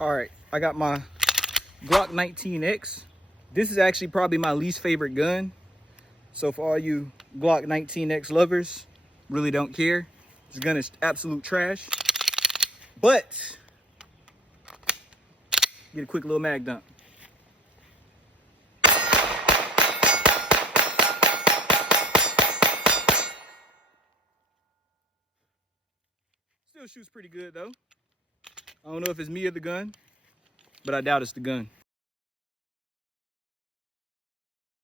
All right, I got my Glock 19X. This is actually probably my least favorite gun. So for all you Glock 19X lovers, really don't care. This gun is absolute trash. But, get a quick little mag dump. Still shoots pretty good though. I don't know if it's me or the gun, but I doubt it's the gun.